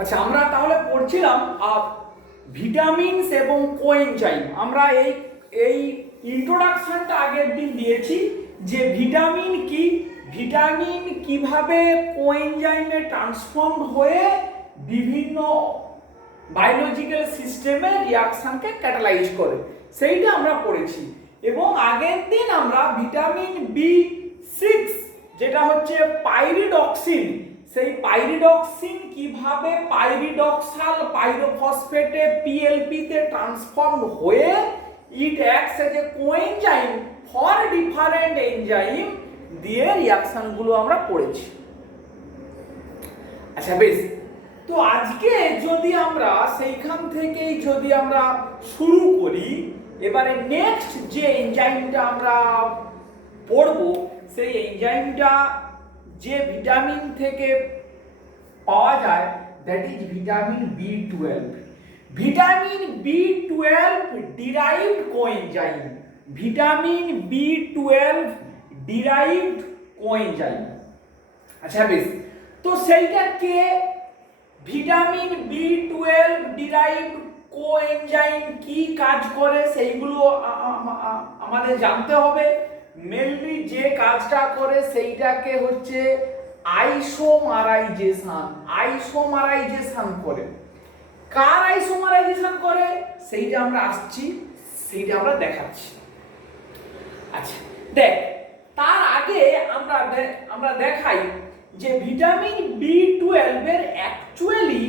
আচ্ছা, আমরা তাহলে পড়ছিলাম ভিটামিনস এবং কোএনজাইম। আমরা এই এই ইন্ট্রোডাকশনটা আগের দিন দিয়েছি যে ভিটামিন কি, ভিটামিন কিভাবে কোএনজাইমে ট্রান্সফর্ম হয়ে বিভিন্ন বায়োলজিক্যাল সিস্টেমে রিয়াকশনকে ক্যাটালাইজ করে, সেইটা আমরা পড়েছি। এবং আগের দিন আমরা ভিটামিন B6 যেটা হচ্ছে পাইরিডক্সিন, সেই পাইরিডক্সিন কিভাবে পাইরিডক্সাল পাইরোফসফেটে পিএলপিতে ট্রান্সফর্ম হয়ে ইট acts as a coenzyme for different enzyme দিয়ে রিয়াকশনগুলো আমরা পড়েছি। আচ্ছা বেশ, তো আজকে যদি আমরা সেইখান থেকেই যদি আমরা শুরু করি, এবারে নেক্সট যে এনজাইমটা আমরা পড়ব সেই এনজাইমটা যে ভিটামিন থেকে পাওয়া যায়, that is vitamin B12। Vitamin B12 derived coenzyme, vitamin B12 derived coenzyme. আচ্ছা বেশ, তো সেইটা কে, ভিটামিন B12 ডিরাইভড কোএনজাইম কি কাজ করে সেইগুলো আমাদের জানতে হবে। মেনলি যে কাজটা করে সেইটাকে হচ্ছে আইসোমারাইজেশন, আইসোমারাইজেশন করে। কার আইসোমারাইজেশন করে সেইটা আমরা আসছি, সেইটা আমরা দেখাচ্ছি। আচ্ছা দেখ, তার আগে আমরা দেখাই যে ভিটামিন B12 এর অ্যাকচুয়ালি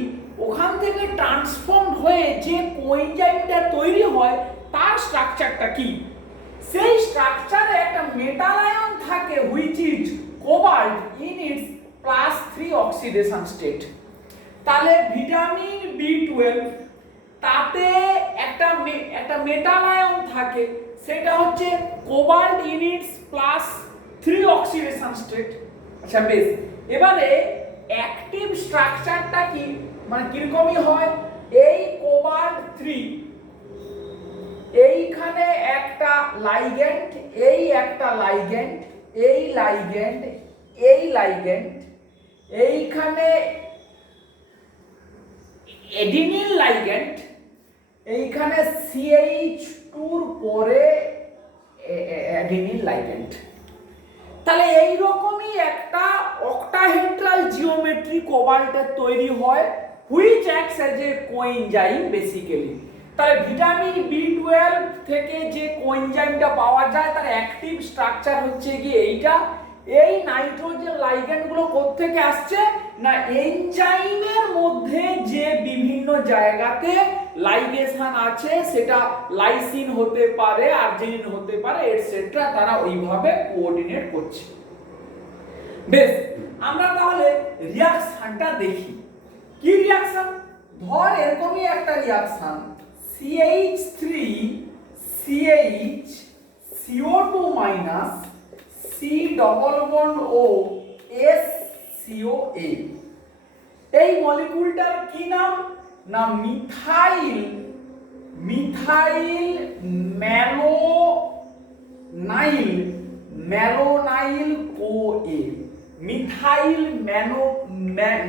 ওখান থেকে ট্রান্সফর্ম হয়ে যে কোএনজাইমটা তৈরি হয় তার স্ট্রাকচারটা কি। সেই স্ট্রাকচারে একটা মেটাল আয়ন থাকে which is cobalt in it's +3 oxidation state. তাহলে ভিটামিন B12 তাতে একটা মেটাল আয়ন থাকে, সেটা হচ্ছে cobalt in it's +3 oxidation state. আচ্ছা বেশ, এবারে অ্যাক্টিভ স্ট্রাকচারটা কি, মানে কিরকমই হয়, এই কোবাল্ট 3 এইখানে একটা লাইগ্যান্ড, এই একটা লাইগ্যান্ড, এই লাইগ্যান্ড, এই লাইগ্যান্ড, এইখানে এডিনিন লাইগ্যান্ড, এইখানে CH2 পরে এডিনিন লাইগ্যান্ড। তাহলে এই রকমই একটা অক্টাহেড্রাল জিওমেট্রি কোবাল্টের তৈরি হয় which acts as a coenzyme basically. তাহলে ভিটামিন B12 থেকে যে কোএনজাইমটা পাওয়া যায় তার অ্যাক্টিভ স্ট্রাকচার হচ্ছে কি এইটা। এই নাইট্রোজেন লাইগ্যান্ডগুলো কোত্থেকে আসছে না, এনজাইমের মধ্যে যে বিভিন্ন জায়গাতে লাইগেশন আছে, সেটা লাইসিন হতে পারে, আর্জিনিন হতে পারে, এটসেট্রা, তারা ওইভাবে কোঅর্ডিনেট করছে। বেশ, আমরা তাহলে রিঅ্যাকশনটা দেখি। কি রিঅ্যাকশন? ধর এরকমই একটা reaction, CH3 CH CO2 C double bond O S COA। এই মলিকিউলটার কি নাম না, methyl malonyl CoA, methyl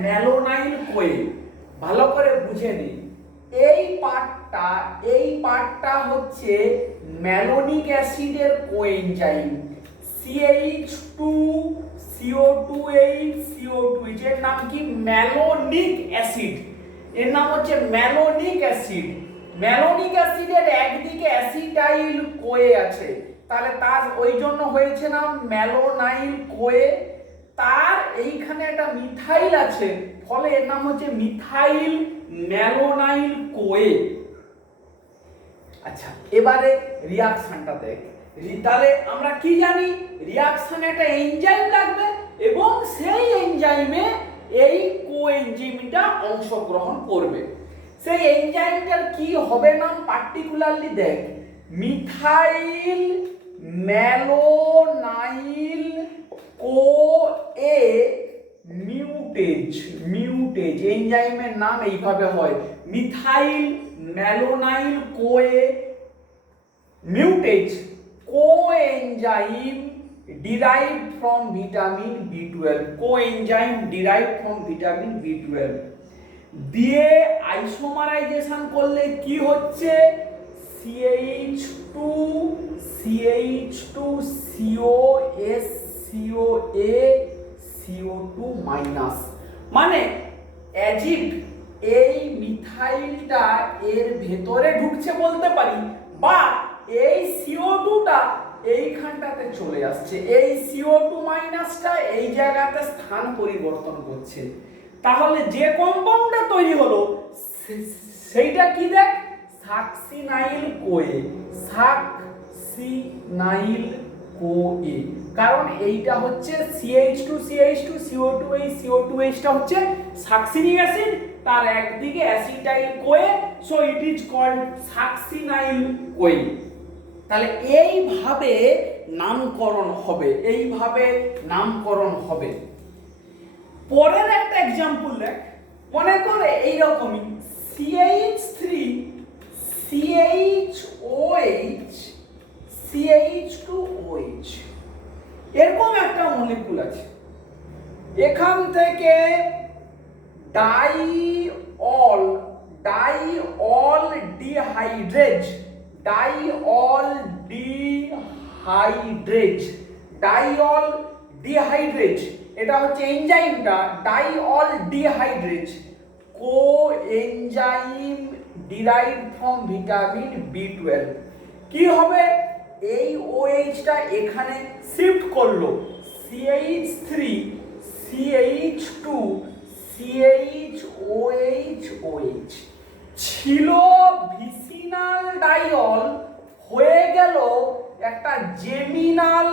malonyl CoA. ভালো করে বুঝে নিন, এই পার্টটা হচ্ছে ম্যালোনিক অ্যাসিডের কোএনজাইম CH2 CO2H CO2, এর নাম কি, ম্যালোনিক অ্যাসিড। এর নাম হচ্ছে ম্যালোনিক অ্যাসিড। ম্যালোনিক অ্যাসিডের একদিকে অ্যাসিটাইল কোয়ে আছে, তাহলে তার ওই জন্য হয়েছে নাম ম্যালোনাইল কোয়ে। তার এইখানে একটা মিথাইল আছে, ফলে এর নাম হচ্ছে মিথাইল ম্যালোনাইল কোয়ে। আচ্ছা, এবারে রিঅ্যাকশনটা দেখ। তাহলে আমরা কি জানি, রিঅ্যাকশনে একটা এনজাইম লাগবে এবং সেই এনজাইমে এই কোএনজাইমটা অংশগ্রহণ করবে। সেই এনজাইমটার কি হবে নাম, পার্টিকুলারলি দেখ, মিথাইল ম্যালোনাইল কোএ মিউটেজ। এনজাইমের নাম এইভাবে হয়, methyl malonyl CoA mutase coenzyme derived from vitamin B12, coenzyme derived from vitamin B12। দিয়ে আইসোমারাইজেশন করলে কি হচ্ছে CH2 CH2 COS COA CO2 minus, মানে অ্যাজিড এই মিথাইলটা এর ভেতরে ঢুকছে বলতে পারি, বা এই CO2টা এইখানটাতে চলে আসছে, এই CO2 মাইনাসটা এই জায়গাতে স্থান পরিবর্তন করছে। তাহলে যে কম্পাউন্ডটা তৈরি হলো সেইটা কি দেখ, সাকসিনাইল কোয়ে, সাকসিনাইল কোয়ে, কারণ এইটা হচ্ছে CH2 CH2 CO2 এই CO2H টা হচ্ছে সাকসিনিক অ্যাসিড, তার একদিকে acetyl CoA, so it is called succinyl CoA. তাহলে এইভাবে নামকরণ হবে, এইভাবে নামকরণ হবে। পরের একটা एग्जांपल দেখ, মনে করে এই রকমই CH3 CHOH CH2OH এরকম একটা মলিকিউল আছে, এখান থেকে ডাইঅল ডিহাইড্রেজ এটা হচ্ছে এনজাইমটা, diol dehydrase coenzyme derived from vitamin B12। কি হবে, এই OH টা এখানে শিফট করলো, CH3 CH2 CHOH ছিল ভিসিনাল ডাইঅল, হয়ে গেল একটা জেমিনাল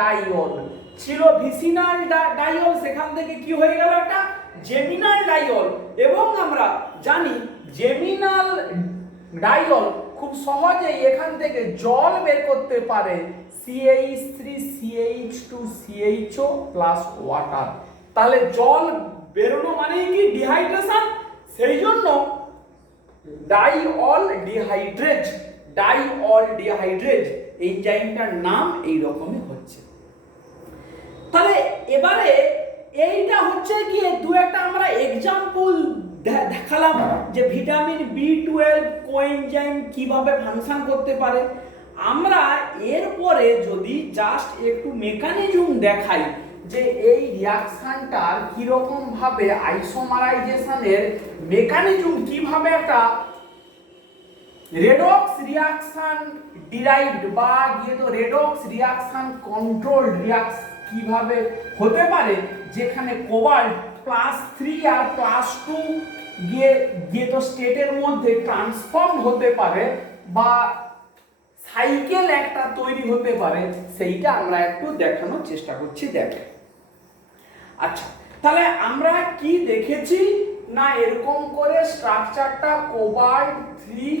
ডাইঅল, ছিল ভিসিনাল ডাইঅল, সেখান থেকে কি হয়ে গেল একটা জেমিনাল ডাইঅল। এবং আমরা জানি জেমিনাল ডাইঅল খুব সহজেই এখান থেকে জল বের করতে পারে, CH3 CH2 CHO plus water. তাহলে জল বেরোনো মানে কি ডিহাইড্রেশন, সেই জন্য ডাইঅল ডিহাইড্রেজ এনজাইমটার নাম এই রকমই হচ্ছে। তাহলে এবারে এইটা হচ্ছে কি দু একটা আমরা एग्जांपल দেখালাম যে ভিটামিন B12 কোএনজাইম কিভাবে ফাংশন করতে পারে। আমরা এরপরে যদি জাস্ট একটু মেকানিজম দেখাই যে এই রিঅ্যাকশনটার কি রকম ভাবে আইসোমারাইজেশনের মেকানিজম, কিভাবে একটা রেডক্স রিঅ্যাকশন ডিরাইভড বা রেডক্স রিঅ্যাকশন কন্ট্রোলড রিঅ্যাকশন কিভাবে হতে পারে, যেখানে কোবাল্ট +3 আর +2 গিয়ে তো স্টেটের মধ্যে ট্রান্সফর্ম হতে পারে বা সাইকেল একটা তৈরি হতে পারে, সেইটা আমরা একটু দেখানোর চেষ্টা করছি। দেখ, আচ্ছা, তাহলে আমরা কি দেখেছি না, এরকম করে স্ট্রাকচারটা কোবাল্ট 3,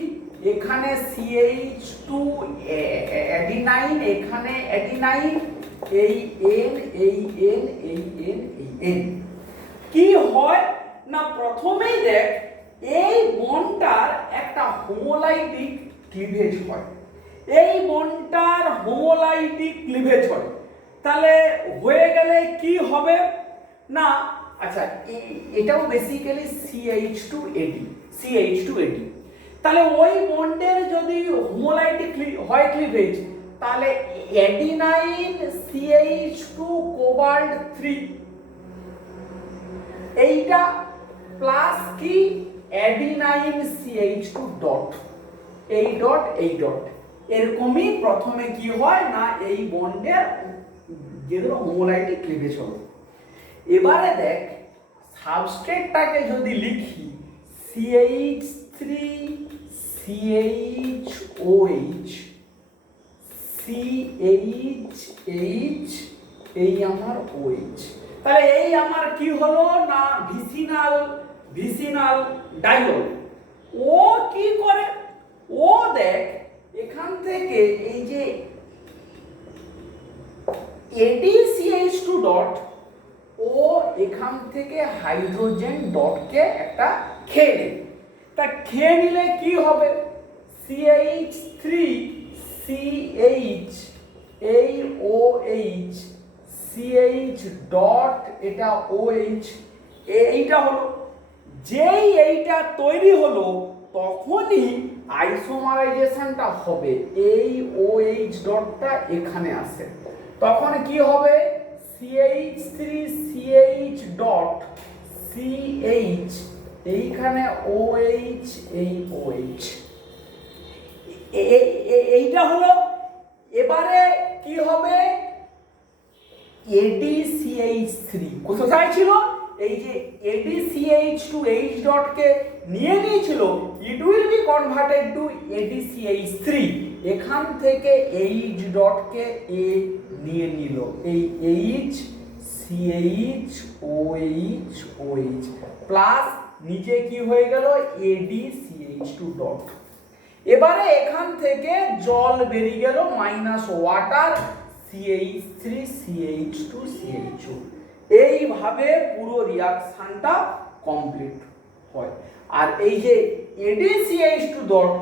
এখানে CH2 অ্যাডিনাইন, এখানে অ্যাডিনাইন, এই N এই N এই N এই N। কি হয় না, প্রথমেই দেখ এই বন্ডটার একটা হোমোলাইটিক ক্লিভেজ হয়, এই বন্ডটার হোমোলাইটিক ক্লিভেজ হয়। তাহলে হয়ে গেলে কি হবে না, আচ্ছা এটাও বেসিক্যালি CH2AD। তাহলে ওই বন্ডের যদি হোমোলাইটিক হয় ক্লিভেজ, তাহলে অ্যাডিনাইন CH2 কোবাল্ট 3, এইটা প্লাস কি অ্যাডিনাইন CH2 ডট, এই ডট এই ডট, এরকমই প্রথমে কি হয় না এই বন্ডের যেগুলো হোমোলাইটিক ক্লিভেজ হবে। এবারে দেখ সাবস্ট্রেটটাকে যদি লিখি CH3 CHOH CH এই আমার OH, তাহলে এই আমার কি হলো না ভিসিনাল ডাইঅল। ও কি করে, ও দেখ এখান থেকে এই যে AdCH2 ডট, ও এখান থেকে হাইড্রোজেন ডটকে একটা খেয়ে নেবে। তা খেয়ে নিলে কি হবে, CH3 CH এই OH CH ডট, এটা OH, এইটা হলো যেই এইটা তৈরি হলো তখনই আইসোমারাইজেশনটা হবে, এই OH ডটটা এখানে আসে, তখন কি হবে CH3CH ডট CH, এইখানে OH, এই OH, এইটা হলো। এবারে কি হবে AdCH3 কোথায় ছিল, এই যে AdCH2H ডটকে নিয়ে নিয়েছিল, it will be converted to AdCH3, এখান থেকে H ডটকে এ নিয়ে নিল, এই H CH OH OH plus নিচে কি হয়ে গেল AdCH2 ডট। এবারে এখান থেকে জল বেরিয়ে গেল minus water CH3 CH2 CH2, এইভাবে পুরো রিয়াকশনটা কমপ্লিট হয়। আর এই যে AdCH2 ডট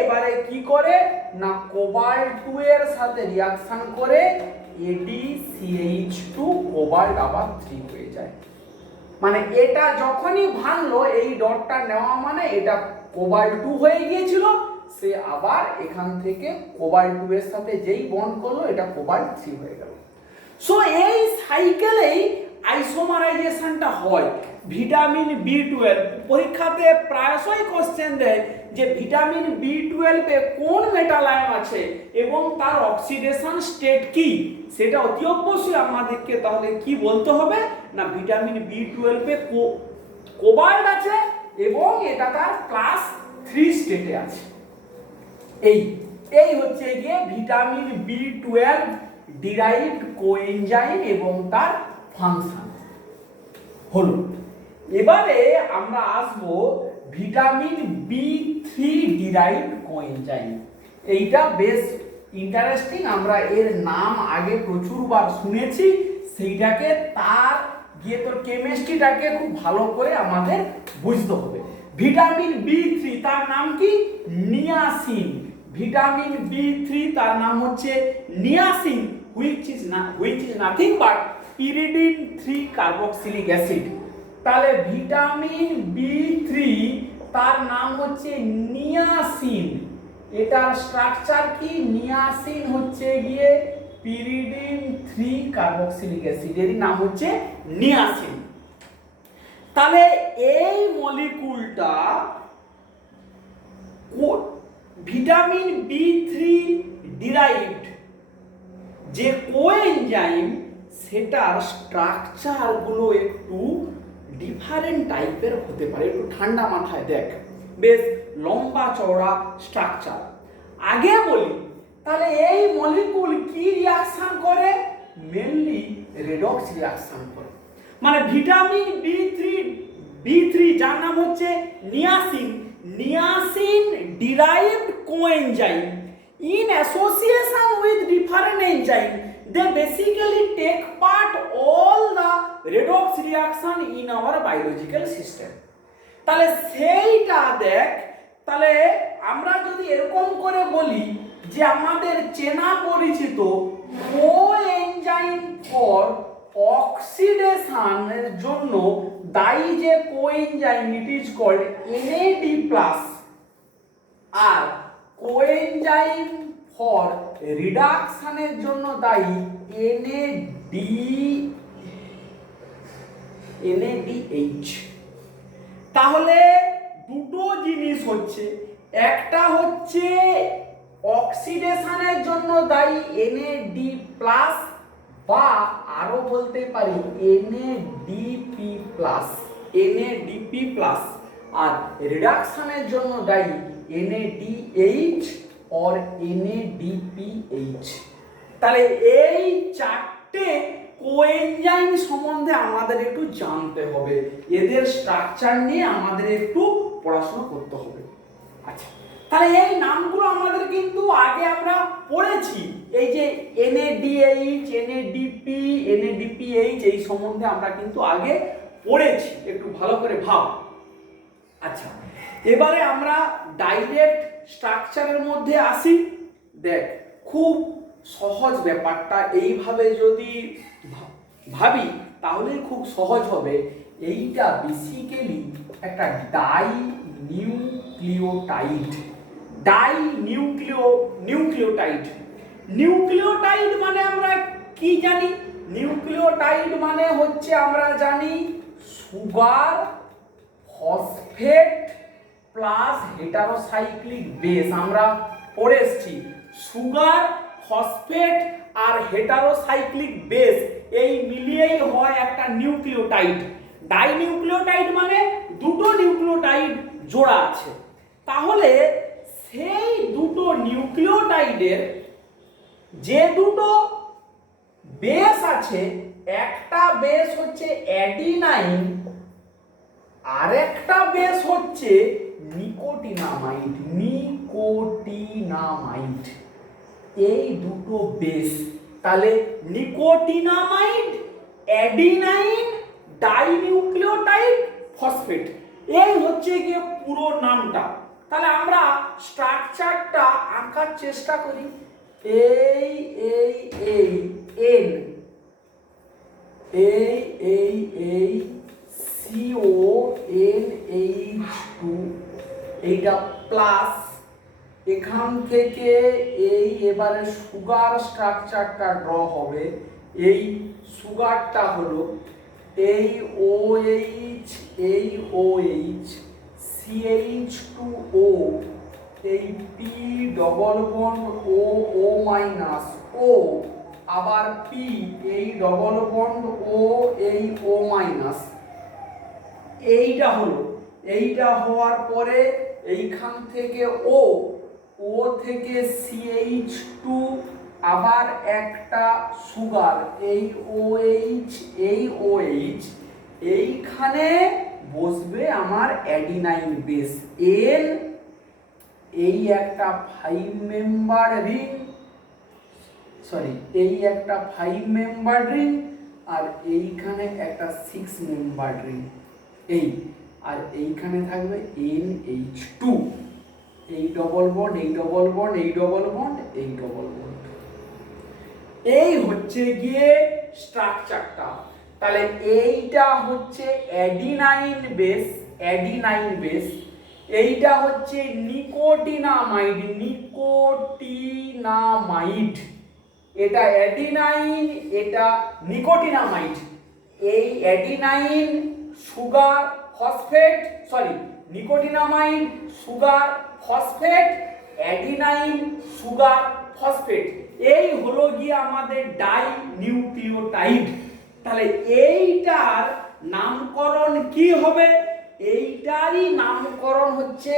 এবারে কি করে না কোবাল্ট 2 এর সাথে রিয়াকশন করে AdCH2 কোবাল্ট আবার 3 হয়ে যায়। মানে এটা যখনই ভাঙলো এই ডটটা নেওয়া মানে এটা কোবাল্ট 2 হয়ে গিয়েছিল, সে আবার এখান থেকে কোবাল্ট 2 এর সাথে যেই বন্ড করলো এটা কোবাল্ট 3 হয়ে গেল। সো এই সাইকেলেই আইসোমারাইজেশনটা হয়। ভিটামিন B12 পরীক্ষাতে প্রায়শই কোশ্চেন দেয় যে ভিটামিন B12 এ কোন মেটাল আয়ন আছে এবং তার অক্সিডেশন স্টেট কি, সেটা অতি অবশ্যই আমাদেরকে তাহলে কি বলতে হবে না ভিটামিন B12 এ কোবাল্ট আছে এবং এটা তার ক্লাস 3 স্টেটে আছে। এই হচ্ছে গিয়ে ভিটামিন B12 ডিরাইভড কোএনজাইম এবং তার ফাংশন হলো। এবারে আমরা আসব ভিটামিন B3 ডিরাইভড কোএনজাইম। এইটা বেশ ইন্টারেস্টিং, আমরা এর নাম আগে প্রচুরবার শুনেছি, সেইটাকে তার গিয়ে তোর কেমিস্ট্রিটাকে খুব ভালো করে আমাদের বুঝতে হবে। ভিটামিন B3 তার নাম কি নিয়াসিন, ভিটামিন B3 তার নাম হচ্ছে niacin, which is nothing but pyridine 3 carboxylic acid। তাহলে ভিটামিন B3 তার নাম হচ্ছে নিয়াসিন, এটার স্ট্রাকচার কি নিয়াসিন হচ্ছে গিয়ে pyridine 3 carboxylic acid, এর নাম হচ্ছে নিয়াসিন। তাহলে এই মলিকুলটা ভিটামিন B3 ডিরাইভড যে কোএনজাইম সেটার স্ট্রাকচার গুলো একটু ডিফারেন্ট টাইপের হতে পারে, একটু ঠান্ডা মাথায় দেখ, বেশ লম্বা চওড়া স্ট্রাকচার। আগে বলি তাহলে এই মলিকুল কি রিয়াকশন করে, মেনলি রেডক্স রিয়াকশন করে। মানে ভিটামিন B3 যার নাম হচ্ছে niacin, niacin derived coenzyme in association with different enzyme, they basically take part all the redox reaction in our biological system। তাহলে সেইটা দেখ, তাহলে আমরা যদি এরকম করে বলি যে আমাদের চেনা পরিচিত কোএনজাইম ফর অক্সিডেশনের জন্য দায়ী যে coenzyme it is called NAD+, আর কোএনজাইম ফর রিডাকশনের জন্য দায়ী NADH। তাহলে দুটো জিনিস হচ্ছে, একটা হচ্ছে অক্সিডেশনের জন্য দায়ী NAD+, বা আরো বলতে পারি NADP+, আর রিডাকশনের জন্য দায়ী NADH or NADPH। তাহলে এই চারটে কোএনজাইম সম্বন্ধে আমাদের একটু জানতে হবে, এদের স্ট্রাকচার নিয়ে আমাদের একটু পড়াশোনা করতে হবে। আচ্ছা, তাহলে এই নামগুলো আমাদের কিন্তু আগে আমরা পড়েছি, এই যে NADH, NADP, NADPH এই সম্বন্ধে আমরা কিন্তু আগে পড়েছি, একটু ভালো করে ভাব। আচ্ছা, এবারে আমরা ডাইরেক্ট স্ট্রাকচারের মধ্যে আসি। দেখ খুব সহজ ব্যাপারটা, এইভাবে যদি ভাবি তাহলে খুব সহজ হবে। এইটা বেসিক্যালি একটা ডাই নিউক্লিওটাইড। নিউক্লিওটাইড মানে আমরা কি জানি? নিউক্লিওটাইড মানে হচ্ছে আমরা জানি sugar, phosphate plus heterocyclic base. আমরা পড়ে এসেছি সুগার, ফসফেট আর হেটারোসাইক্লিক বেস এই মিলিয়েই হয় একটা নিউক্লিওটাইড। ডাইনিউক্লিওটাইড মানে দুটো নিউক্লিওটাইড জোড়া আছে। তাহলে সেই দুটো নিউক্লিওটাইডের যে দুটো বেস আছে, একটা বেস হচ্ছে অ্যাডিনাইন আর একটা বেস হচ্ছে নিকোটিনামাইড। এই দুটো বেস, তাহলে নিকোটিনামাইড, অ্যাডিনাইন, ডাইনিউক্লিওটাইড, ফসফেট, এই হচ্ছে গিয়ে পুরো নামটা। তাহলে আমরা স্ট্রাকচারটা আঁকার চেষ্টা করি। এই CONH2 এইটা প্লাস, এখান থেকে এই এবারে সুগার স্ট্রাকচারটা ড্র হবে। এই সুগারটা হলো এই OH, এই OH, CH2O, এই P double bond O minus O, আবার P, এই ডবল বন্ড O, এই O মাইনাস। এইটা হলো, এইটা হওয়ার পরে এইখান থেকে O থেকে CH2, আবার একটা সুগার, এই OH, এই OH, এইখানে বসবে আমার অ্যাডিনাইন বেস N, এই একটা 5 মেম্বার রিং, এই একটা 5 মেম্বার রিং, আর এইখানে একটা 6 মেম্বার রিং, এই, আর এইখানে থাকবে NH2, এই ডবল বন্ড, এই ডবল বন্ড, এই ডবল বন্ড, এই ডবল বন্ড। এই হচ্ছে গিয়ে স্ট্রাকচারটা। তাহলে এইটা হচ্ছে অ্যাডিনাইন বেস, এইটা হচ্ছে নিকোটিনামাইড, এটা অ্যাডিনাইন, এটা নিকোটিনামাইড। এই adenine, sugar, phosphate, nicotinamide, sugar, phosphate, adenine, sugar, phosphate, এই হলো গিয়ে আমাদের ডাইনিউক্লিওটাইড। তাহলে এইটার নামকরণ কি হবে? এইটারই নামকরণ হচ্ছে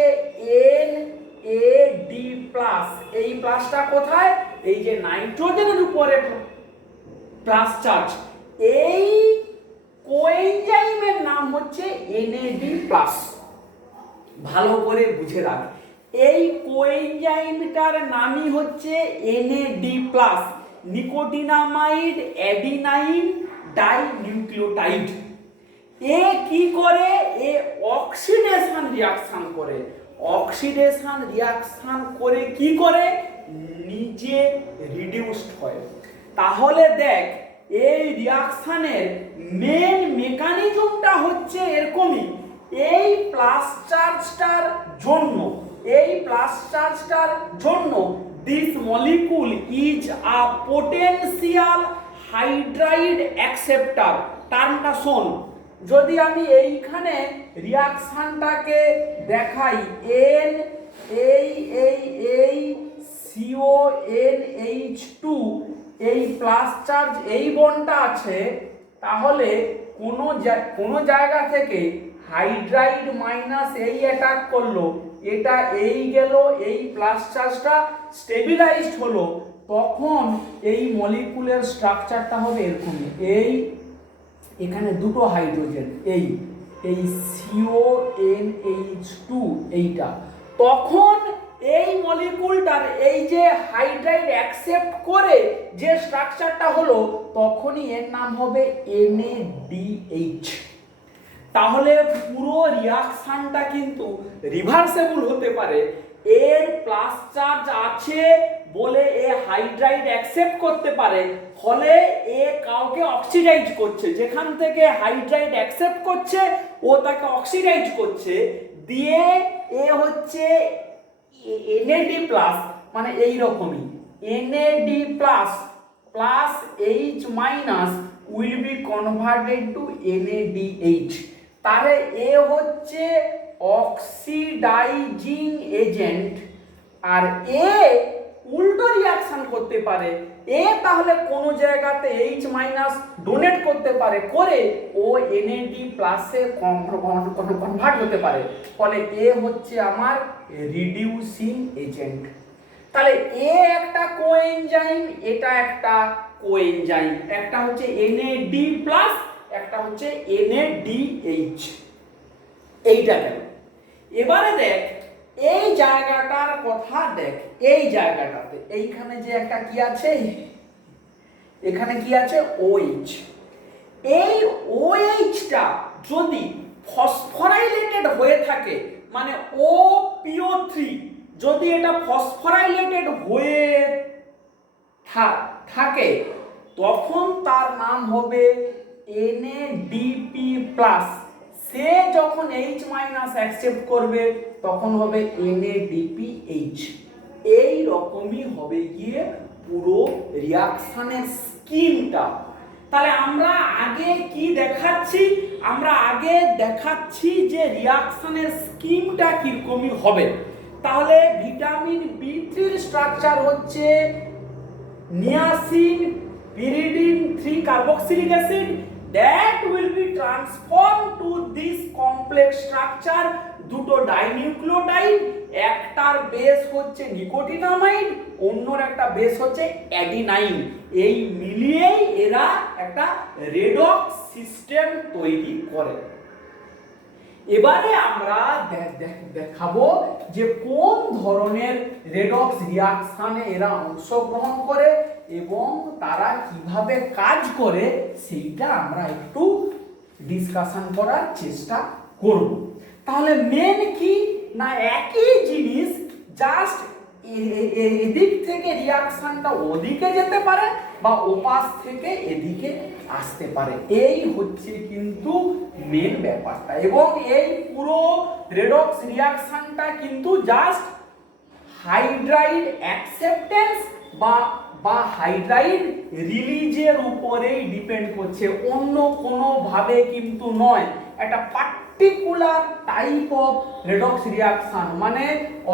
NAD+। এই প্লাসটা কোথায়? এই যে নাইট্রোজেনের উপরে প্লাস চার্জ, এই কোএনজাইমের নাম হচ্ছে NAD+। ভালো করে বুঝে রাখ, এই কোএনজাইমটার নামই হচ্ছে NAD+, নিকোটিনামাইড অ্যাডিনাইন ডাইনিউক্লিওটাইড। এ কি করে? এ অক্সিডেশন রিঅ্যাকশন করে। অক্সিডেশন রিঅ্যাকশন করে কি করে? নিজে রিডিউসড হয়। তাহলে দেখ, এই রিঅ্যাকশনের মেন মেকানিজমটা হচ্ছে এরকমই। এই প্লাস চার্জটার জন্য this molecule is a potential hydride acceptor. টার্মটা শোন, যদি আমি এইখানে রিঅ্যাকশনটাকে দেখাই, এই CONH2, এই প্লাস চার্জ এই বন্ডটা আছে, তাহলে কোনো জায়গা থেকে হাইড্রাইড মাইনাস এই অ্যাটাক করলো, এটা এই গেল, এই প্লাস চার্জটা স্টেবিলাইজড হলো, তখন এই মলিকুলের স্ট্রাকচারটা হবে এরকমই। এখানে দুটো হাইড্রোজেন, এই CONH2, এইটা, তখন এই মলিকুলটার এই যে হাইড্রাইড অ্যাকসেপ্ট করে যে স্ট্রাকচারটা হলো, তখনই এর নাম হবে NADH। তাহলে পুরো রিঅ্যাকশনটা কিন্তু রিভার্সেবল হতে পারে। এর প্লাস চার্জ আছে বলে এ হাইড্রাইড অ্যাকসেপ্ট করতে পারে, ফলে এ কাউকে অক্সিডাইজ করছে, যেখান থেকে হাইড্রাইড অ্যাকসেপ্ট করছে ও তাকে অক্সিডাইজ করছে, দিয়ে এ হচ্ছে NAD প্লাস, মানে এই রকমই NAD plus plus H minus will be converted to NADH। তাহলে এ হচ্ছে অক্সিডাইজিং এজেন্ট, আর এ উল্টো রিয়াকশন করতে পারে। এ তাহলে কোন জায়গাতে H মাইনাস ডোনেট করতে পারে, করে ও NAD প্লাসে কনভার্ট হতে পারে, ফলে এ হচ্ছে আমার রিডিউসিং এজেন্ট। তাহলে এ একটা কোএনজাইম, এটা একটা কোএনজাইম, একটা হচ্ছে NAD প্লাস, একটা হচ্ছে NADH। এইটা গেল। এবারে দেখ এই জায়গাটার কথা, দেখ এই জায়গাটাতে এইখানে যে একটা কি আছে, এখানে কি আছে OH। এই OH-টা যদি ফসফোরাইলেটেড হয়ে থাকে, মানে OPO3 যদি এটা ফসফোরাইলেটেড হয়ে থাকে, তখন তার নাম হবে NADP প্লাস। সে যখন H মাইনাস অ্যাকসেপ্ট করবে তখন হবে NADPH। এই রকমই হবে গিয়ে পুরো রিয়াকশনের স্কিমটা। তাহলে আমরা আগে কি দেখাচ্ছি, আমরা আগে দেখাচ্ছি যে রিয়াকশনের স্কিমটা কিরকমই হবে। তাহলে ভিটামিন B3 এর স্ট্রাকচার হচ্ছে niacin pyridine 3 carboxylic acid that will be transformed to this complex structure। দুটো ডাইনিউক্লিওটাইড, একটার বেস হচ্ছে নিকোটিনামাইড, অন্যর একটা বেস হচ্ছে অ্যাডিনাইন। এই মিলিয়েই এরা একটা রেডক্স সিস্টেম তৈরি করে। এবারে আমরা দেখাবো যে কোন ধরনের রেডক্স রিয়াকশনে এরা অংশগ্রহণ করে এবং তারা কিভাবে কাজ করে, সেইটা আমরা একটু ডিসকাশন করার চেষ্টা করব। তাহলে মেন কি না, একই জিনিস, জাস্ট এদিক থেকে রিয়াকশনটা ওদিকে যেতে পারে বা ওপাশ থেকে এদিকে আসতে পারে। এই হচ্ছে কিন্তু মেন ব্যাপারটা। এবং এই পুরো রেডক্স রিয়াকশনটা কিন্তু জাস্ট হাইড্রাইড অ্যাকসেপ্টেন্স বা হাইড্রাইড রিলিজের উপরেই ডিপেন্ড করছে, অন্য কোনো ভাবে কিন্তু নয়। একটা particular type of redox reaction, মানে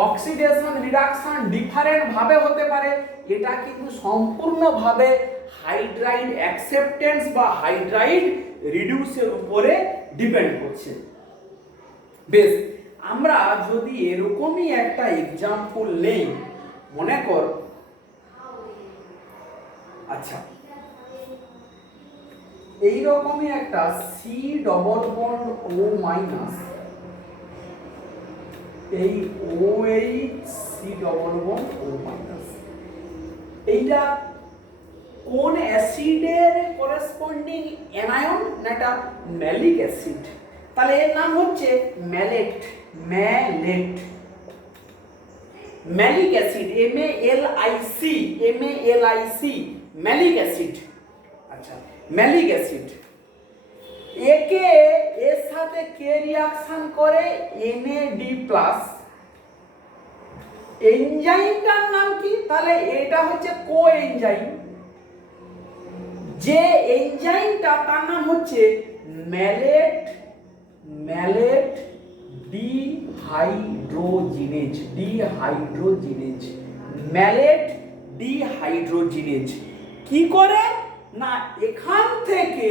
অক্সিডেশন রিডাকশন ডিফারেন্ট ভাবে হতে পারে, এটা কিন্তু সম্পূর্ণভাবে হাইড্রাইড অ্যাকসেপ্টেন্স বা হাইড্রাইড রিডিউসের উপরে ডিপেন্ড করছে। বেশ, আমরা যদি এরকমই একটা এক্সাম্পল নেই, মনে কর, আচ্ছা এইরকমই একটা C double bond O minus, এই OH C double bond O minus, এইটা কোন অ্যাসিডের করেসপন্ডিং অ্যানায়ন না, এটা ম্যালিক অ্যাসিড। তাহলে এর নাম হচ্ছে mallet, malic acid, MALIC malic acid. আচ্ছা, ম্যালিক অ্যাসিড একে এর সাথে কে রিয়াকশন করে, NAD প্লাস। এনজাইমটার নাম কি, তাহলে এটা হচ্ছে কোএনজাইম। যে এনজাইমটা তার নাম হচ্ছে ম্যালেট ডিহাইড্রোজিনেজ, ম্যালেট ডিহাইড্রোজিনেজ। কি করে না, এখান থেকে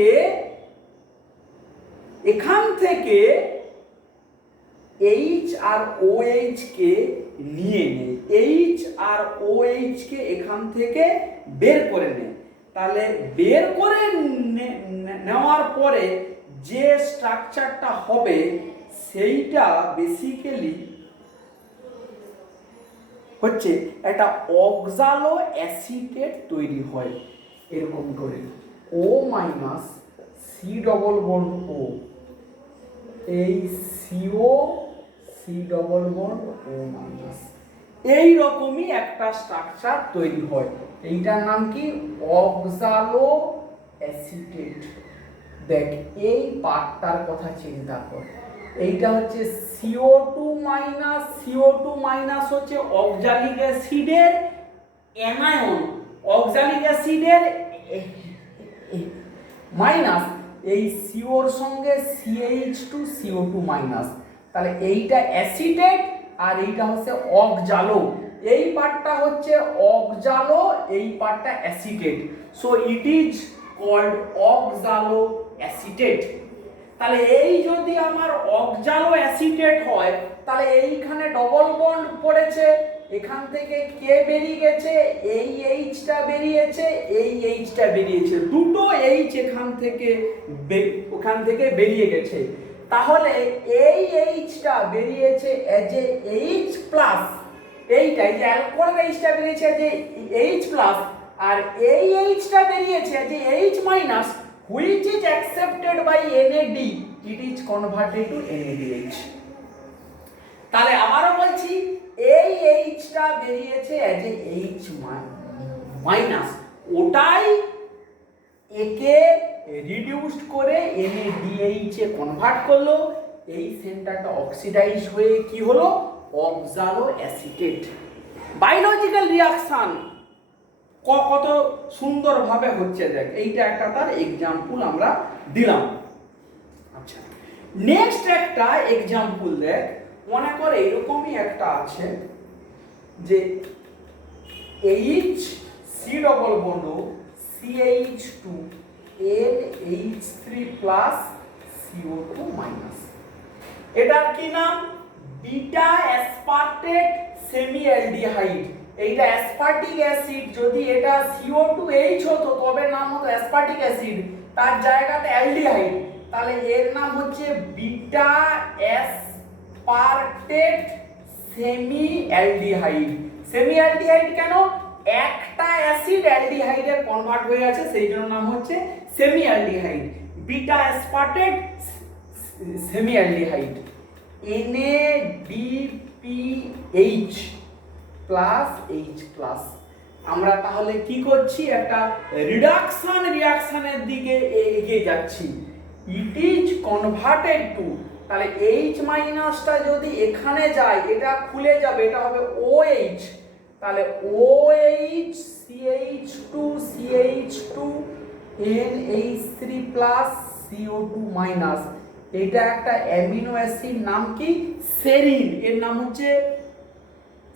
H আর OH কে নিয়ে নেয়, H আর OH কে এখান থেকে বের করে নেয়। তাহলে বের করে নেওয়ার পরে যে স্ট্রাকচারটা হবে সেইটা বেসিক্যালি হচ্ছে একটা অক্সালো অ্যাসিটেট তৈরি হয়, এরকম করে O minus C double bond O, এই CO C double bond O minus, এই রকমই একটা স্ট্রাকচার তৈরি হয়। এইটার নাম কি? Oxaloacetate. দেখ এই পার্টটার কথা চিন্তা কর, এইটা হচ্ছে CO2 মাইনাস, CO2 মাইনাস হচ্ছে অক্সালিক অ্যাসিডের অ্যানায়ন, অক্সালিক অ্যাসিডের মাইনাস এই সিওর সঙ্গে CH2CO2 মাইনাস, তাহলে এইটা অ্যাসিটেট আর এইটা হচ্ছে অক্সালো। এই পার্টটা হচ্ছে অক্সালো, এই পার্টটা acetate, so it is called oxaloacetate. তাহলে এই যদি আমার অক্সালো অ্যাসিটেট হয়, তাহলে এইখানে ডবল বন্ড পড়েছে, এখান থেকে কে বেরিয়ে গেছে, এই এইচটা বেরিয়েছে, এই এইচটা বেরিয়েছে, দুটো এইচ এখান থেকে ওখান থেকে বেরিয়ে গেছে। তাহলে এই এইচটা বেরিয়েছে এজ এ এইচ প্লাস, এইটাই যে অ্যালকোহল এইচটা বেরিয়েছে এজ এ এইচ প্লাস, আর এই এইচটা বেরিয়েছে as A H minus, which is accepted by NAD, it is converted to NADH। তাহলে আবারও বলছি, এই এইচটা বেরিয়েছে এজ এ এইচ মাইনাস, ওটাই একে রিডিউসড করে NADH এ কনভার্ট করলো, এই সেন্টারটা অক্সিডাইজ হয়ে কি হলো? অক্সালো অ্যাসিটেট। বায়োলজিক্যাল রিঅ্যাকশন কত সুন্দরভাবে হচ্ছে দেখ, এইটা একটা তার এক্সাম্পল আমরা দিলাম। আচ্ছা, নেক্সট একটা এক্সাম্পল দেখ, মনে কর এইরকমই একটা আছে যে H C double bond CH2 NH3 plus CO2 minus, এটার কি নাম? Beta aspartate semi aldehyde. এইটা অ্যাসপার্টিক অ্যাসিড, যদি এটা CO2H হতো তবে নাম হতো অ্যাসপার্টিক অ্যাসিড, তার জায়গাতে অ্যালডিহাইড, তাহলে এর নাম হচ্ছে beta aspartate semi aldehyde. Semi aldehyde কেন? একটা অ্যাসিড অ্যালডিহাইডে কনভার্ট হয়ে আছে, সেই জন্য নাম হচ্ছে semi aldehyde, beta aspartate semi aldehyde. NADPH plus H plus. আমরা তাহলে কি করছি? একটা রিয়াকশনের দিকে এগিয়ে যাচ্ছি। ইট ইজ কনভার্টেড টু, তাহলে H মাইনাসটা যদি এখানে যায়, এটা খুলে যাবে, এটা হবে OH, তাহলে OH CH2 CH2 NH3 plus CO2 minus. এটা একটা অ্যামিনো অ্যাসিড, নাম কি? সেরিন। এর নাম হচ্ছে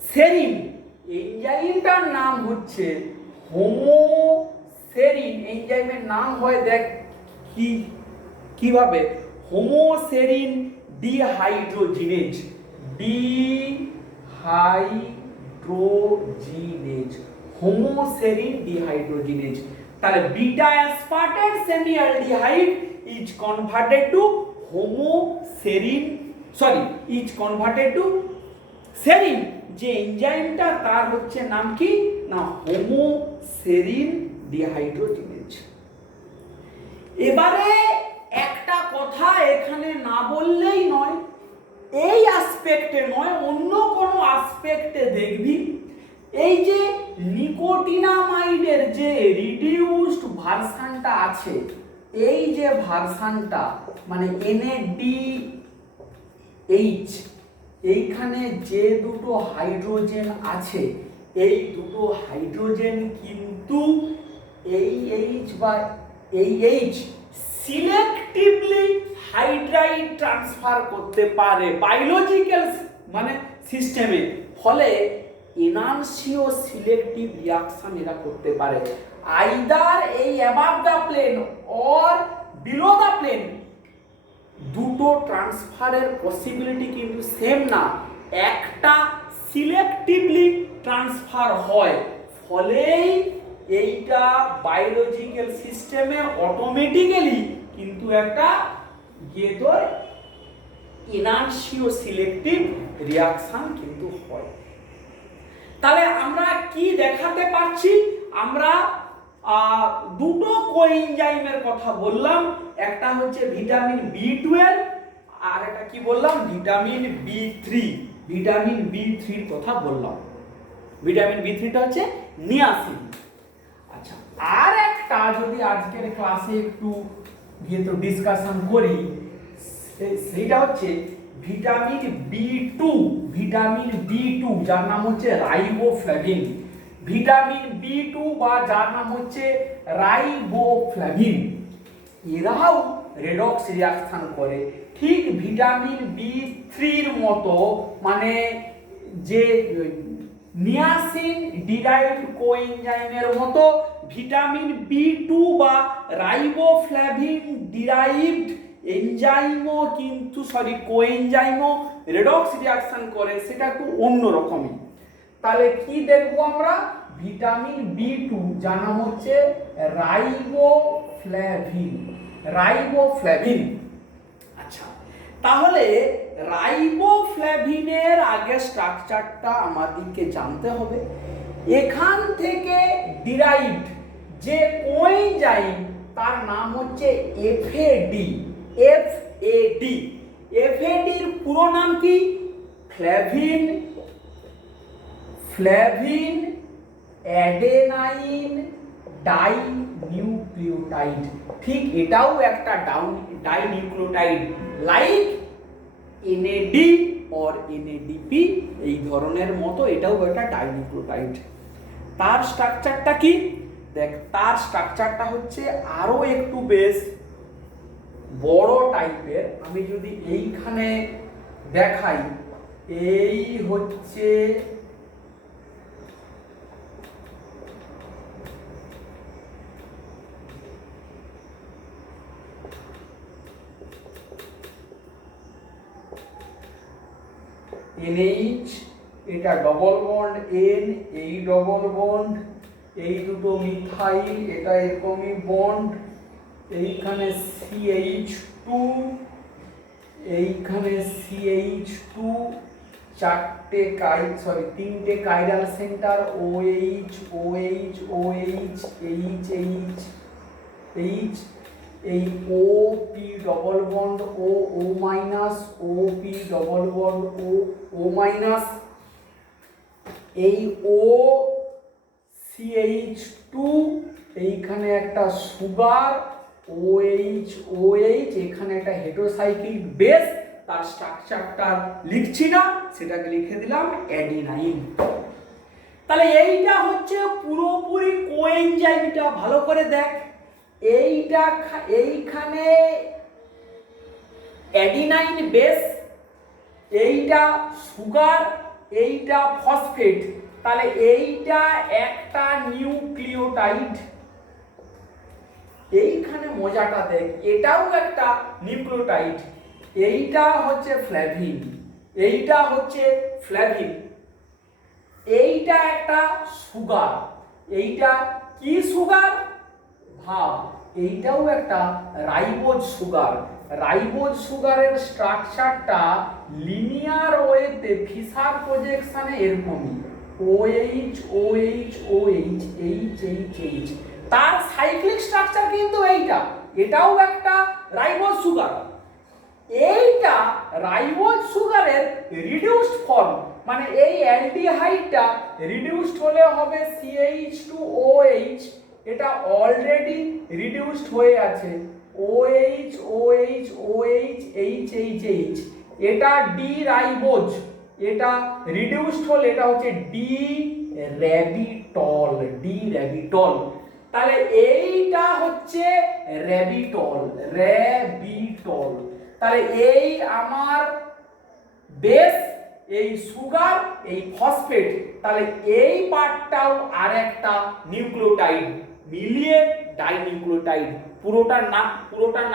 সেরিন। এনজাইমটার নাম হচ্ছে হোমোসেরিন। এনজাইমের নাম হয় দেখ কি কিভাবে? হোমোসেরিন ডিহাইড্রোজিনেজ, ডিহাইড্রোজিনেজ, হোমোসেরিন ডিহাইড্রোজিনেজ। তাহলে beta aspartate semi aldehyde is converted to homoserine, sorry, is converted to serine। যে এনজাইমটা তার হচ্ছে নাম কি না? হোমোসেরিন ডিহাইড্রোজিনেজ। এবারে একটা কথা এখানে না বললেই নয়, এই অ্যাসপেক্টে নয়, অন্য কোনো অ্যাসপেক্টে দেখবি, এই যে নিকোটিনামাইডের যে রিডিউসড ভার্সনটা আছে, এই যে ভার্সনটা মানে NADH, এইখানে যে দুটো হাইড্রোজেন আছে, এই দুটো হাইড্রোজেন কিন্তু এই H বা এই H সিলেক্টিভলি হাইড্রাইড ট্রান্সফার করতে পারে বায়োলজিক্যাল মানে সিস্টেমে, ফলে এনানসিও সিলেক্টিভ রিঅ্যাকশন এরা করতে পারে। আইদার এই above the plane or below the plane, দুটো ট্রান্সফারের পসিবিলিটি কিন্তু সেম না, একটা সিলেক্টিভলি ট্রান্সফার হয়, ফলেই এইটা বায়োলজিক্যাল সিস্টেমে অটোমেটিক্যালি কিন্তু একটা গিয়ে তোর এনানসিও সিলেক্টিভ রিঅ্যাকশন কিন্তু হয়। তাহলে আমরা কি দেখাতে পারছি? আমরা দুটো কোএনজাইমের কথা বললাম, একটা হচ্ছে ভিটামিন B12 আর এটা কি বললাম? ভিটামিন B3, ভিটামিন B3 এর কথা বললাম। ভিটামিন বি3টা হচ্ছে নিয়াসিন। আচ্ছা, আর একটা যদি আজকের ক্লাসে একটু যেহেতু ডিসকাশন করি, সেইটা হচ্ছে ভিটামিন বি2, ভিটামিন বি2 যার নাম হচ্ছে রাইবোফ্লাভিন, ভিটামিন বি2 বা যার নাম হচ্ছে রাইবোফ্লাভিন, এরাও রেডক্স রিঅ্যাকশন করে ঠিক ভিটামিন বি3-র মতো, মানে যে নিয়াসিন ডিরাইভড কোএনজাইমের মতো ভিটামিন বি2 বা রাইবোফ্লাভিন ডিরাইভড এনজাইমও কিন্তু কোএনজাইমও রেডক্স রিঅ্যাকশন করে, সেটা একটু অন্য রকমই। তাহলে কি দেখবো আমরা, ভিটামিন বি2 যার নাম হচ্ছে রাইবোফ্লাভিন, রাইবোফ্লাভিন। আচ্ছা, তাহলে রাইবোফ্লাভিনের আগে স্ট্রাকচারটা আমাদেরকে জানতে হবে। এখান থেকে ডিরাইভড যে কোএনজাইম তার নাম হচ্ছে এফএডি, এফএডি, এফএডির পুরো নাম কি, ফ্ল্যাভিন, ফ্ল্যাভিন অ্যাডেনাইন ডাইনিউক্লিওটাইড। ঠিক এটাও একটা dinucleotide, like NAD or NADP, এই ধরনের মতো এটাও একটা ডাইনিউক্লিওটাইড। তার স্ট্রাকচারটা কি দেখ, তার স্ট্রাকচারটা হচ্ছে আরো একটু বেশ বড় টাইপের। আমি যদি এইখানে দেখাই, এই হচ্ছে NH, এটা ডবল বন্ড N, এই ডবল বন্ড, এই দুটো মিথাইল, এটা এরকমই বন্ড, এইখানে CH2, এইখানে CH2, তিনটে chiral centre OH, OH, OH, H, H, H, এই OP double bond O minus, OP double bond O minus, এই CH2, এইখানে একটা সুগার OH, OH, এখানে একটা হেটেরোসাইক্লিক বেস, তার স্ট্রাকচারটা লিখছি না, সেটাকে লিখে দিলাম অ্যাডিনাইন। তাহলে এইটা হচ্ছে পুরোপুরি কোএনজাইমটা, ভালো করে দেখ, এইটা এইখানে অ্যাডিনাইন বেস, এইটা সুগার, এইটা ফসফেট, তাহলে এইটা একটা নিউক্লিওটাইড। এইখানে মজাটা দেখ, এটাও একটা নিউক্লিওটাইড, এইটা হচ্ছে ফ্ল্যাভিন, এইটা হচ্ছে ফ্ল্যাভিন, এইটা একটা সুগার, এইটা কি সুগার ভাব, এইটাও একটা রাইবোজ সুগার। রাইবোজ সুগারের স্ট্রাকচারটা লিনিয়ার ওয়েতে ফিশার প্রজেকশনে এরকমই, OH, OH, OH, H, H, H, তার সাইক্লিক স্ট্রাকচার কিন্তু এইটা, এটাও একটা রাইবোজ সুগার। এইটা রাইবোজ সুগারের রিডিউসড ফর্ম, মানে এই অ্যালডিহাইডটা রিডিউসড হলে হবে CH2OH, এটা অলরেডি রিডিউসড হয়ে আছে OH, OH, OH, H, H, H, এটা ডি রাইবোজ, এটা রিডিউসড হলে এটা হচ্ছে ডি র্যাবিটল, ডি র্যাবিটল। তাহলে এইটা হচ্ছে র্যাবিটল, র্যাবিটল। তাহলে এই আমার বেস, এই সুগার, এই ফসফেট, তাহলে এই পার্টটাও আরেকটা নিউক্লিওটাইড, মিলিয়ে ডাইনিউক্লিওটাইড। পুরোটার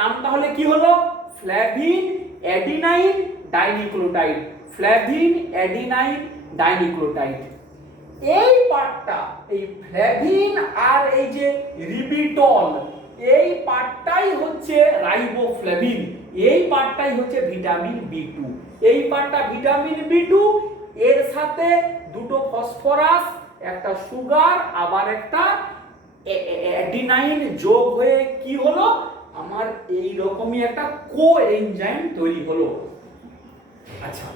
নাম তাহলে কি হলো, flavin adenine dinucleotide, flavin adenine dinucleotide. এই পার্টটা, এই ফ্ল্যাভিন আর এই যে রিবিটল, এই পার্টটাই হচ্ছে রাইবোফ্ল্যাভিন, এই পার্টটাই হচ্ছে ভিটামিন বি2, এই পার্টটা ভিটামিন বি2, এর সাথে দুটো ফসফরাস, একটা সুগার, আবার একটা অ্যাডিনাইন যোগ হয়ে কি হলো, আমার এই রকমই একটা কোএনজাইম তৈরি হলো। আচ্ছা,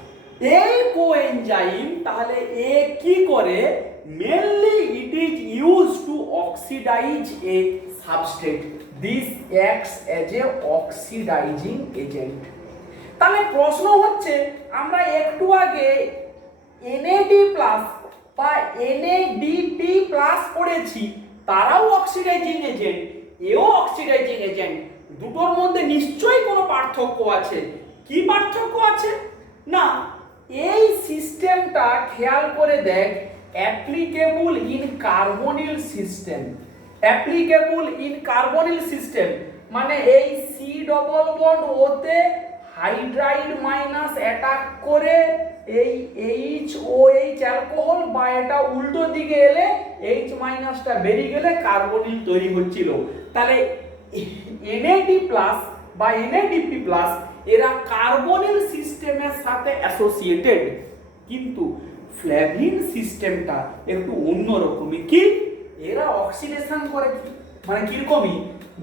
এই কোএনজাইম তাহলে এ কি করে mainly it is used to oxidize a substrate. This acts as a oxidizing agent. তাহলে প্রশ্ন হচ্ছে আমরা একটু আগে NAD+ বা NADP+ পড়েছি, তারাও অক্সিডাইজিং এজেন্ট, এও অক্সিডাইজিং এজেন্ট। দুটোর মধ্যে নিশ্চয়ই কোনো পার্থক্য আছে। কি পার্থক্য আছে? না, এই সিস্টেমটা খেয়াল করে দেখ, applicable in carbonyl system. Applicable in carbonyl system মানে এই সি ডবল বন্ড ওতে হাইড্রাইড মাইনাস অ্যাটাক করে এই HOH অ্যালকোহল বা এটা উল্টো দিকে এলে H মাইনাসটা বেরিয়ে গেলে কার্বনিল তৈরি হচ্ছিল। তাহলে NAD+ বা NADP+ এরা কার্বনিল সিস্টেমের সাথে অ্যাসোসিয়েটেড, কিন্তু ফ্ল্যাভিন সিস্টেমটা একটু অন্যরকমই। কি এরা অক্সিডেশন করে, মানে কিরকমই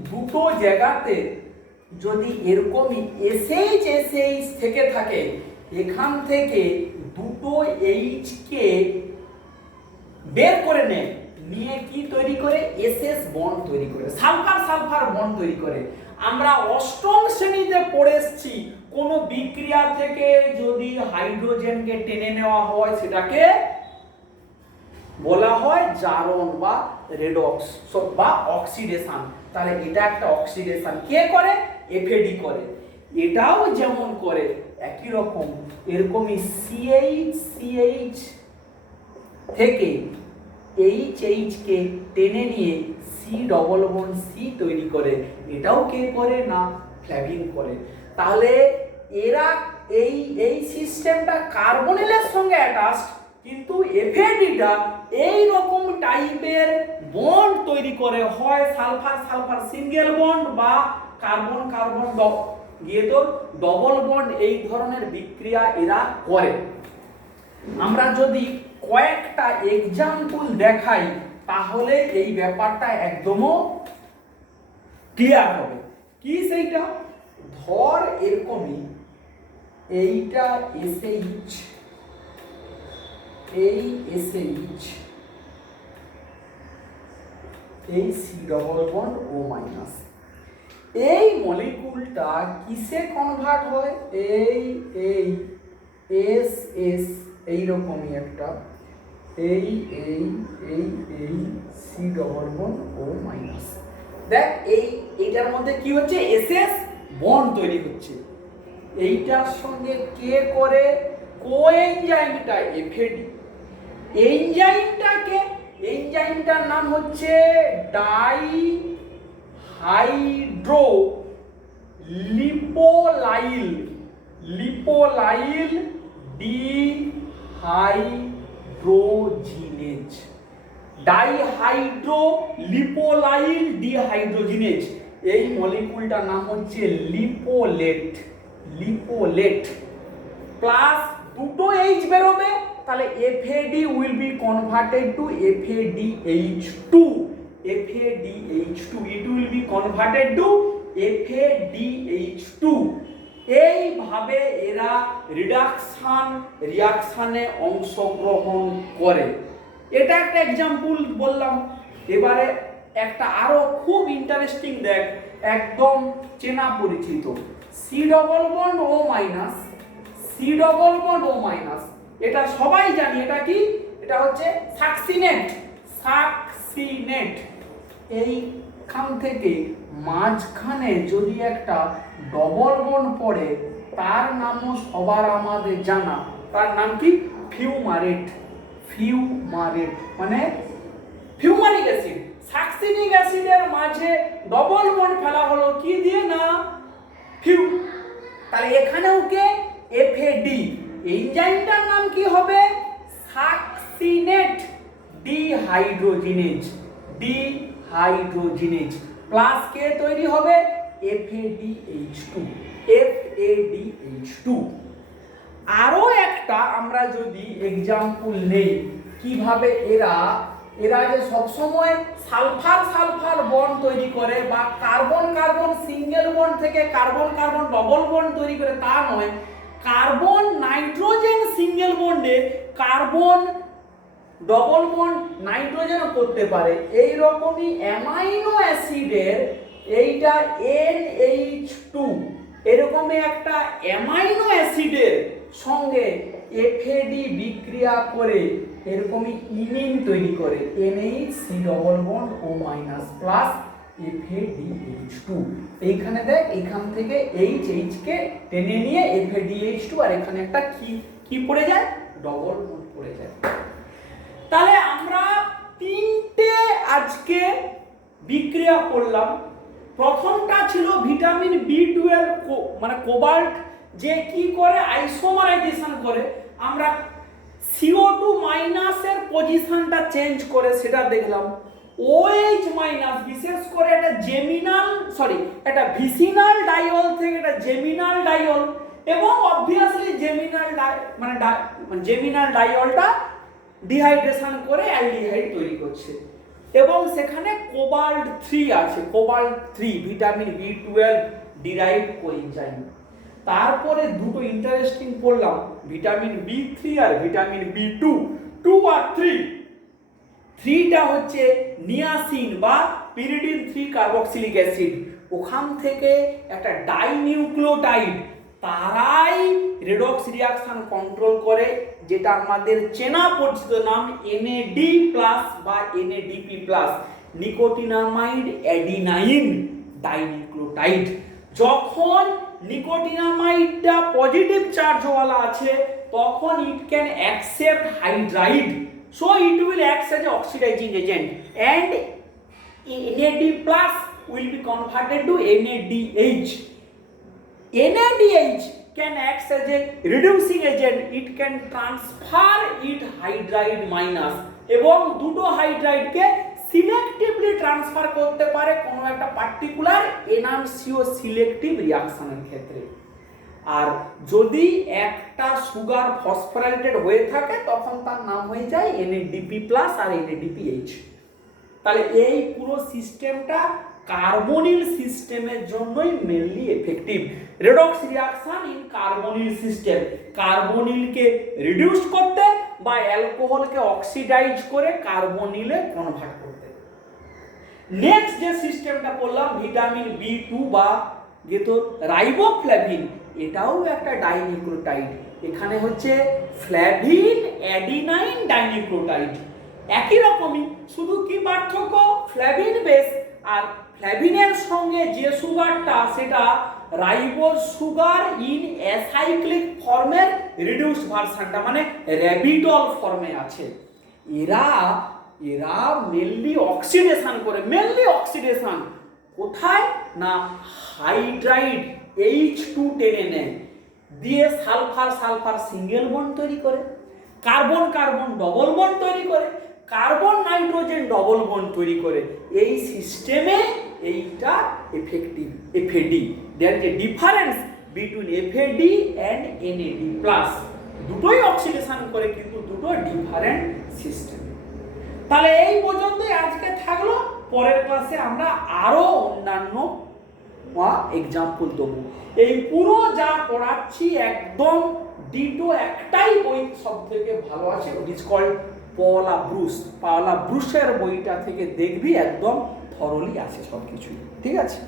দুটো জায়গাতে যদি এরকমই SH থেকে থাকে, এখান থেকে দুটো H কে বের করে নেয়, নিয়ে কি তৈরি করে? SS বন্ড তৈরি করে, সালফার সালফার বন্ড তৈরি করে। আমরা অষ্টম শ্রেণীতে পড়েছি কোন বিক্রিয়া থেকে যদি হাইড্রোজেনকে টেনে নেওয়া হয় সেটাকে বলা হয় জারণ বা রেডক্স বা অক্সিডেশন। তাহলে এটা একটা অক্সিডেশন কে করে? FAD করে। এটাও যেমন করে একই রকম এরকমই CH থেকে HH কে টেনে নিয়ে C ডবল বন্ড C তৈরি করে, এটাও কে করে? না, ফ্ল্যাভিন করে। তাহলে এরা এই সিস্টেমটা কার্বনিলের সঙ্গে অ্যাটাচড, কিন্তু FADটা এই রকম টাইপের বন্ড তৈরি করে, হয় সালফার সালফার সিঙ্গেল বন্ড বা কার্বন কার্বন গিয়ে তো ডবল বন্ড, এই ধরনের বিক্রিয়া এরা করে। আমরা যদি কয়েকটা এক্সাম্পল দেখাই তাহলে এই ব্যাপারটা একদমও ক্লিয়ার হবে। কি সেইটা? ধর এরকমই এইটা SH, এই SH, এই C double bond O minus. এই মলিকুলটা কিসে কনভার্ট হয়? এই SS এইরকমই একটা, এই C double bond O minus. দেখ এইটার মধ্যে কি হচ্ছে? SS বন্ড তৈরি হচ্ছে। এইটার সঙ্গে কে করে? কোএনজাইমটা FAD। এনজাইমটার নাম হচ্ছে ডাইহাইড্রো লিপোলাইল ডিহাইড্রোজিনেজ। ডাইহাইড্রো লিপোলাইল ডিহাইড্রোজিনেজ, এই মলিকুলটার নাম হচ্ছে লিপোলেট। প্লাস দুটো H বেরোবে, তাহলে FAD will be converted to FADH2, it will be converted to FADH2। এইভাবে এরা রিয়াকশনে অংশগ্রহণ করে। এটা একটা এক্সাম্পল বললাম। এবারে একটা আরো খুব ইন্টারেস্টিং দেখ, একদম চেনা পরিচিত, C double bond O minus, C double bond O minus. এটা সবাই জানি, এটা কি? এটা হচ্ছে সাকসিনেট। এইখান থেকে মাঝখানে যদি একটা ডবল বন্ড পড়ে, তার নামও সবার আমাদের জানা, তার নাম কি? ফিউমারেট মানে ফিউমারিক অ্যাসিড। সাকসিনিক অ্যাসিডের মাঝে ডবল বন্ড ফেলা হলো কি দিয়ে? না, ফিউ। তাহলে এখানেও কে? FAD। এনজাইমটার নাম কি হবে? Succinate dehydrogenase. প্লাস কে তৈরি হবে? FADH2। আরো একটা আমরা যদি এক্সাম্পল নেই কিভাবে এরা যে সবসময় সালফার সালফার বন্ড তৈরি করে বা কার্বন কার্বন সিঙ্গেল বন্ড থেকে কার্বন কার্বন ডবল বন্ড তৈরি করে, তা নয়, কার্বন নাইট্রোজেন সিঙ্গেল বন্ডে কার্বন ডবল বন্ড নাইট্রোজেনও করতে পারে। এই রকমই অ্যামাইনো অ্যাসিডের এইটা NH2 এরকমই একটা অ্যামাইনো অ্যাসিডের সঙ্গে FAD বিক্রিয়া করে এরকমই ইমিন তৈরি করে NH3 double bond O minus plus FADH2। এইখানে দেখ এইখান থেকে H কে টেনে নিয়ে FADH2 আর এখানে একটা কি পড়ে যায়, ডবল বন্ড পড়ে যায়। তাহলে আমরা তিনটে আজকে বিক্রিয়া করলাম। প্রথমটা ছিল ভিটামিন B12 মানে কোবাল্ট, যে কি করে আইসোমারাইজেশন করে আমরা CO2 মাইনাসের পজিশনটা চেঞ্জ করে সেটা দেখলাম। OH মাইনাস বিশেষ করে এটা এটা ভিসিনাল ডাইল থেকে এটা জেমিনাল ডাইল, এবং অবভিয়াসলি জেমিনাল ডাইলটা ডিহাইড্রেশন করে অ্যালডিহাইড তৈরি করছে, এবং সেখানে কোবাল্ট 3 আছে, cobalt 3 vitamin B12 derive coenzyme. তারপরে দুটো ইন্টারেস্টিং পড়লাম, ভিটামিন B3 আর ভিটামিন B2, 2 আর 3। 3টা হচ্ছে নিয়াসিন বা পিরিডিন 3 কার্বক্সিলিক অ্যাসিড, ওখান থেকে একটা ডাইনিউক্লিওটাইড তারাই রেডক্স রিঅ্যাকশন কন্ট্রোল করে, যেটা আমাদের চেনা পরিচিত নাম NAD+ বা NADP+, নিকোটিনামাইড অ্যাডিনাইন ডাইনিউক্লিওটাইড। যখন নিকোটিনামাইডটা পজিটিভ চার্জওয়ালা আছে তখন it can accept hydride, so it will act as an oxidizing agent and NAD+ will be converted to NADH. NADH can act as a reducing agent, it can transfer it hydride minus, এবং দুটো হাইড্রাইডকে selectively transfer করতে পারে কোনো একটা particular এনানসিও selective রিঅ্যাকশনের ক্ষেত্রে। আর যদি একটা sugar phosphorylated হয়ে থাকে তখন তার নাম হয়ে যায় NADP+ আর NADPH। তাহলে এই পুরো সিস্টেমটা কার্বনিল সিস্টেমের জন্যই mainly effective. Redox reaction in carbonyl system, কার্বনিলকে রিডিউস করতে বা অ্যালকোহলকে অক্সিডাইজ করে কার্বনিলে কনভার্ট করতে। নেক্সট যে সিস্টেমটা পড়লাম ভিটামিন B2 বা যেহেতু রাইবোফ্ল্যাভিন, এটাও একটা ডাইনিউক্লিওটাইড, এখানে হচ্ছে ফ্ল্যাভিন অ্যাডিনাইন ডাইনিউক্লিওটাইড, একই রকমই, শুধু কি পার্থক্য, ফ্ল্যাভিন বেস আর ফ্ল্যাভিনের সঙ্গে যে সুগারটা সেটা রাইবোজ সুগার ইন অ্যাসাইক্লিক ফর্মের রিডিউসড ভার্সনটা মানে র্যাবিডল ফর্মে আছে। এরা মেনলি অক্সিডেশন করে, অক্সিডেশন কোথায় না হাইড্রাইড H2 টেনে নেয়, দিয়ে সালফার সিঙ্গেল বন্ড তৈরি করে, কার্বন ডবল বন্ড তৈরি করে, কার্বন নাইট্রোজেন ডবল বন্ড তৈরি করে। এই সিস্টেমে এইটা effective FAD। There is a difference between FAD and NAD+, দুটোই অক্সিডেশন করে কিন্তু দুটো ডিফারেন্ট সিস্টেম। তাহলে এই পর্যন্তই আজকে থাকলো, পরের ক্লাসে আমরা আরো অন্যান্য এক্সাম্পল দেবো। এই পুরো যা পড়াচ্ছি একদম ডিটো একটাই বই সব থেকে ভালো আছে, ইট ইজ কল্ড পাওলা ব্রুসের বইটা থেকে দেখবি, একদম থরলি আছে সবকিছু, ঠিক আছে।